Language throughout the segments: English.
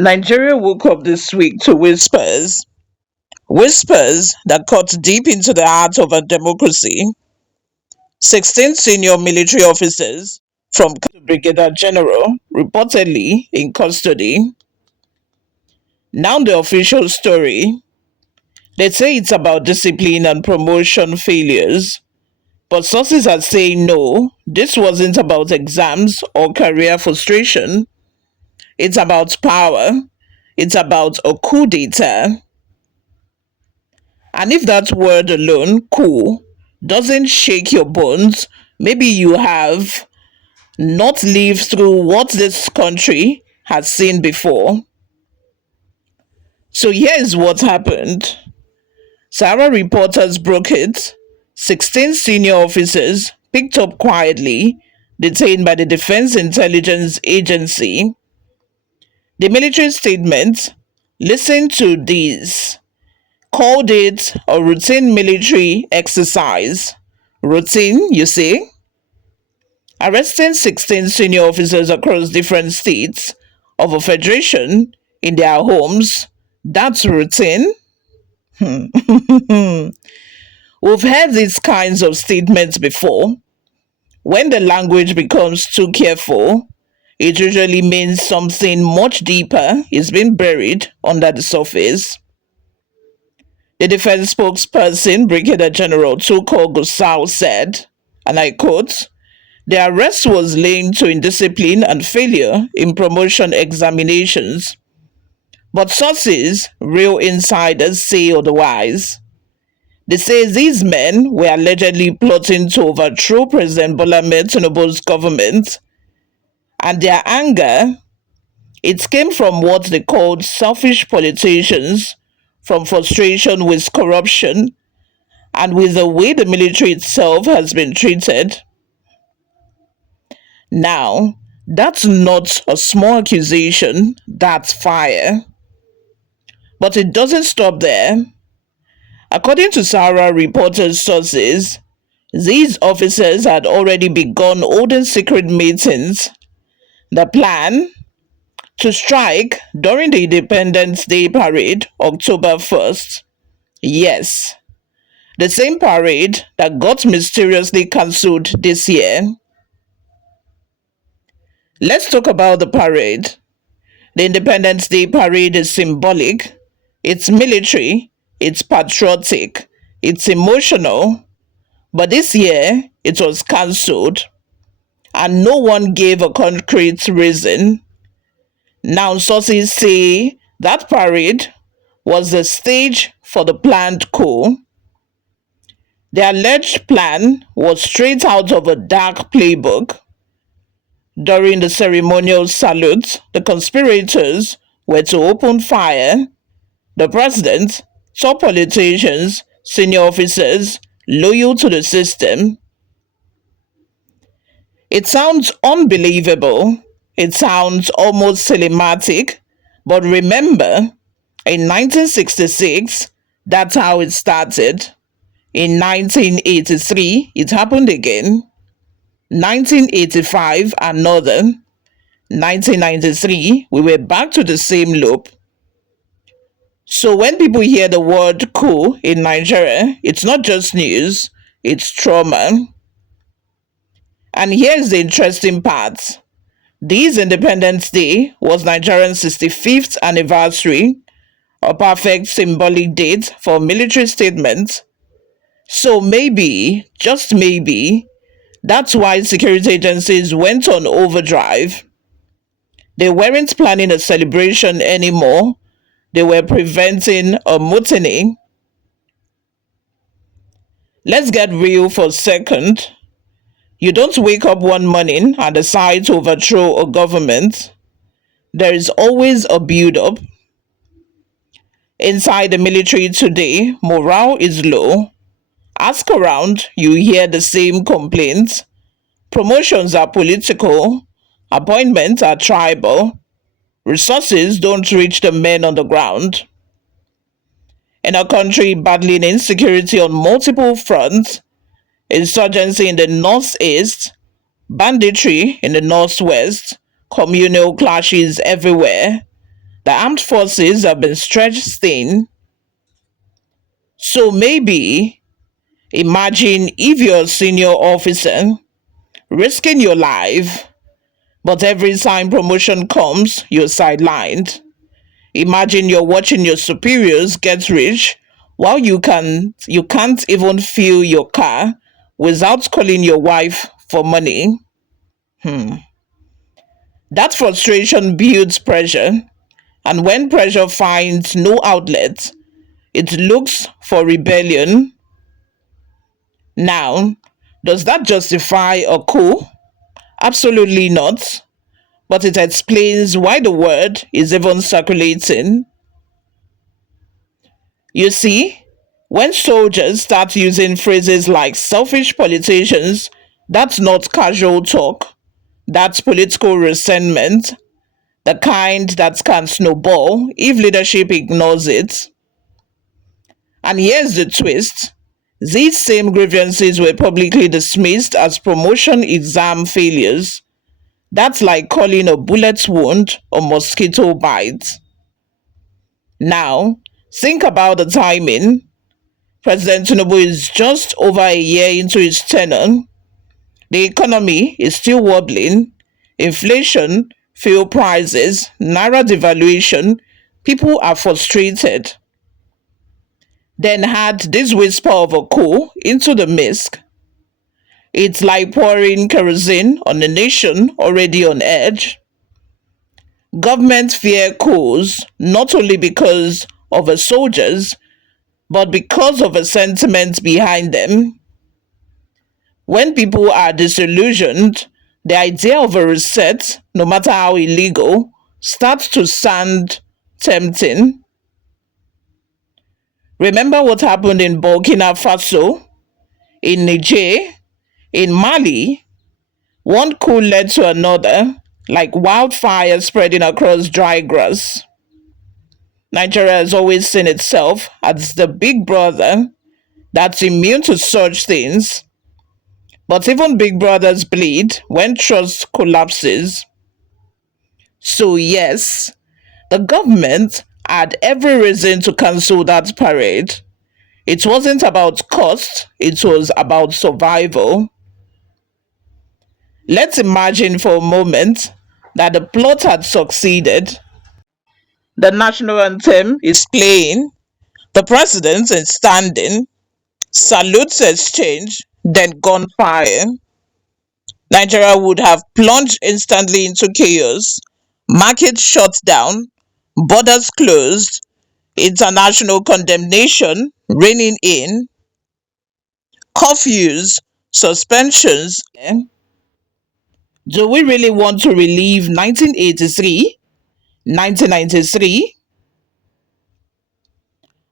Nigeria woke up this week to whispers that cut deep into the heart of our democracy. 16 senior military officers, from Captain to Brigadier General, reportedly in custody. Now, the official story. They say it's about discipline and promotion failures, but sources are saying no, this wasn't about exams or career frustration. It's about power. It's about a coup d'etat. And if that word alone, coup, doesn't shake your bones, maybe you have not lived through what this country has seen before. So here's what happened. Sahara reporters broke it. 16 senior officers picked up quietly, detained by the Defense Intelligence Agency. The military statement, listen to this, called it a routine military exercise. Routine, you see? Arresting 16 senior officers across different states of a federation in their homes, that's routine. We've heard these kinds of statements before. When the language becomes too careful, it usually means something much deeper is being buried under the surface. The defense spokesperson, Brigadier General Tuko Gusau, said, and I quote, the arrest was linked to indiscipline and failure in promotion examinations. But sources, real insiders, say otherwise. They say these men were allegedly plotting to overthrow President Bola Tinubu's government, and their anger, it came from what they called selfish politicians, from frustration with corruption, and with the way the military itself has been treated. Now, that's not a small accusation, that's fire. But it doesn't stop there. According to Sahara reporters' sources, these officers had already begun holding secret meetings. The plan? To strike during the Independence Day parade, October 1st. Yes, the same parade that got mysteriously cancelled this year. Let's talk about the parade. The Independence Day parade is symbolic, it's military, it's patriotic, it's emotional. But this year, it was cancelled, and no one gave a concrete reason. Now, sources say that parade was the stage for the planned coup. The alleged plan was straight out of a dark playbook. During the ceremonial salute, the conspirators were to open fire. The president, top politicians, senior officers loyal to the system. It sounds unbelievable. It sounds almost cinematic. But remember, in 1966, that's how it started. In 1983, it happened again. 1985, another. 1993, we were back to the same loop. So when people hear the word coup in Nigeria, it's not just news, it's trauma. And here's the interesting part. This Independence Day was Nigeria's 65th anniversary, a perfect symbolic date for military statements. So maybe, just maybe, that's why security agencies went on overdrive. They weren't planning a celebration anymore. They were preventing a mutiny. Let's get real for a second. You don't wake up one morning and decide to overthrow a government. There is always a build-up. Inside the military today, morale is low. Ask around, you hear the same complaints. Promotions are political. Appointments are tribal. Resources don't reach the men on the ground. In a country battling insecurity on multiple fronts, insurgency in the northeast, banditry in the northwest, communal clashes everywhere, The armed forces have been stretched thin. So maybe imagine if you're a senior officer risking your life, but every time promotion comes, you're sidelined. Imagine you're watching your superiors get rich while you can't even fuel your car without calling your wife for money. That frustration builds pressure, and when pressure finds no outlet, it looks for rebellion. Now, does that justify a coup? Absolutely not. But it explains why the word is even circulating. You see, when soldiers start using phrases like selfish politicians, that's not casual talk, that's political resentment, the kind that can snowball if leadership ignores it. And here's the twist: these same grievances were publicly dismissed as promotion exam failures. That's like calling a bullet wound a mosquito bite. Now, think about the timing. President Tinubu is just over a year into his tenure. The economy is still wobbling. Inflation, fuel prices, naira devaluation. People are frustrated. Then add this whisper of a coup into the mist. It's like pouring kerosene on a nation already on edge. Government fear coups not only because of the soldiers, but because of the sentiment behind them. When people are disillusioned, the idea of a reset, no matter how illegal, starts to sound tempting. Remember what happened in Burkina Faso, in Niger, in Mali? One coup led to another, like wildfire spreading across dry grass. Nigeria has always seen itself as the big brother that's immune to such things. But even big brothers bleed when trust collapses. So, yes, the government had every reason to cancel that parade. It wasn't about cost, it was about survival. Let's imagine for a moment that the plot had succeeded. The national anthem is playing, the president is standing, salutes exchange, then gunfire. Nigeria would have plunged instantly into chaos, markets shut down, borders closed, international condemnation reigning in, curfews, suspensions. Do we really want to relive 1983, 1993?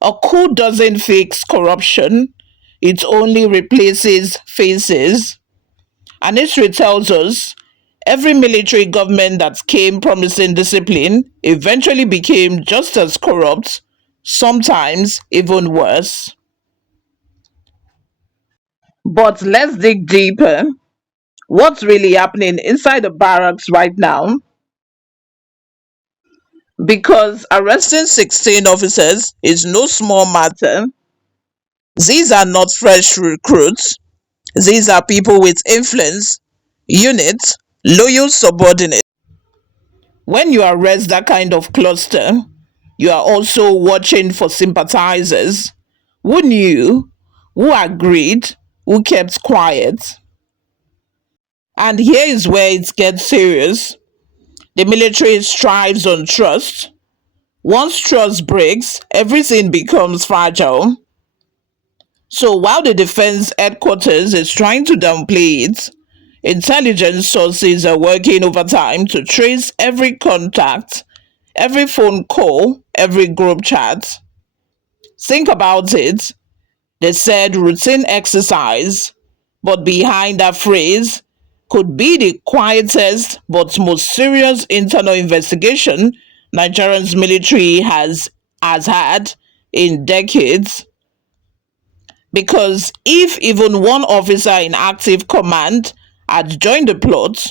A coup doesn't fix corruption, it only replaces faces. And history tells us every military government that came promising discipline eventually became just as corrupt, sometimes even worse. But let's dig deeper. What's really happening inside the barracks right now? Because arresting 16 officers is no small matter. These are not fresh recruits, these are people with influence, units, loyal subordinates. When you arrest that kind of cluster, you are also watching for sympathizers who knew, who agreed, who kept quiet. And here is where it gets serious. The military strives on trust. Once trust breaks, everything becomes fragile. So while the defense headquarters is trying to downplay it, intelligence sources are working overtime to trace every contact, every phone call, every group chat. Think about it. They said routine exercise, but behind that phrase could be the quietest but most serious internal investigation Nigeria's military has had in decades. Because if even one officer in active command had joined the plot,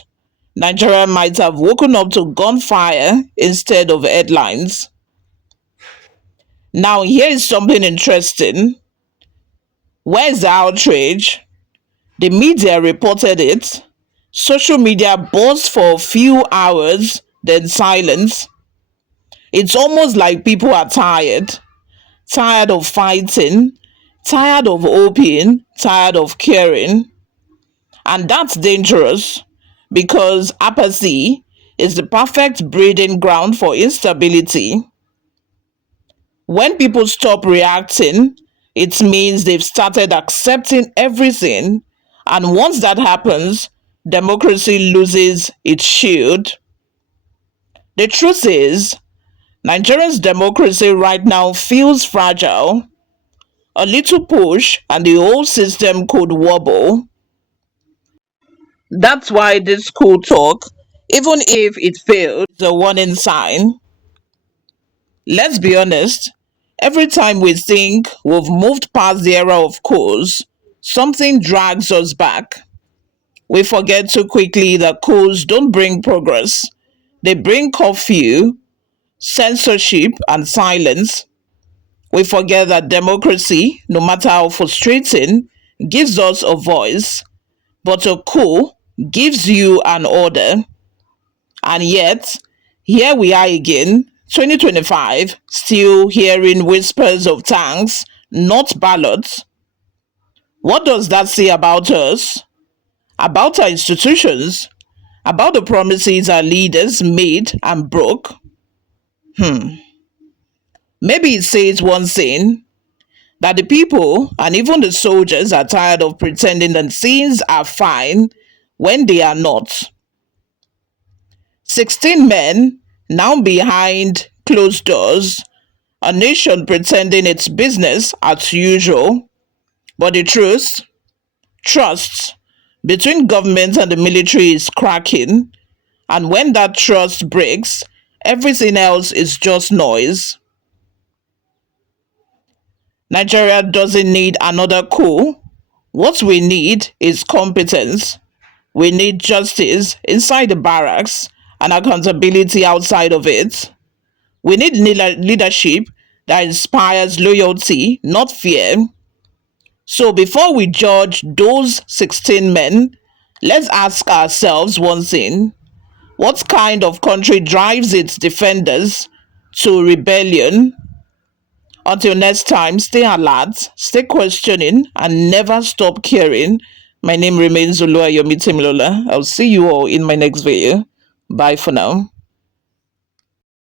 Nigeria might have woken up to gunfire instead of headlines. Now, here is something interesting. Where's the outrage? The media reported it. Social media buzzed for a few hours, then silence. It's almost like people are tired of fighting, tired of hoping, tired of caring. And that's dangerous because apathy is the perfect breeding ground for instability. When people stop reacting, it means they've started accepting everything. And once that happens, democracy loses its shield. The truth is, Nigeria's democracy right now feels fragile. A little push and the whole system could wobble. That's why this cool talk, even if it failed, is a warning sign. Let's be honest, every time we think we've moved past the era of coups, something drags us back. We forget too quickly that coups don't bring progress. They bring curfew, censorship, and silence. We forget that democracy, no matter how frustrating, gives us a voice, but a coup gives you an order. And yet, here we are again, 2025, still hearing whispers of tanks, not ballots. What does that say about us? About our institutions? About the promises our leaders made and broke? Maybe it says one thing, that the people and even the soldiers are tired of pretending that things are fine when they are not. 16 men now behind closed doors, a nation pretending it's business as usual. But the truth, trust between government and the military is cracking. And when that trust breaks, everything else is just noise. Nigeria doesn't need another coup. What we need is competence. We need justice inside the barracks and accountability outside of it. We need leadership that inspires loyalty, not fear. So before we judge those 16 men, let's ask ourselves one thing. What kind of country drives its defenders to rebellion? Until next time, stay alert, stay questioning, and never stop caring. My name remains Oluwayomi Timilola. I'll see you all in my next video. Bye for now.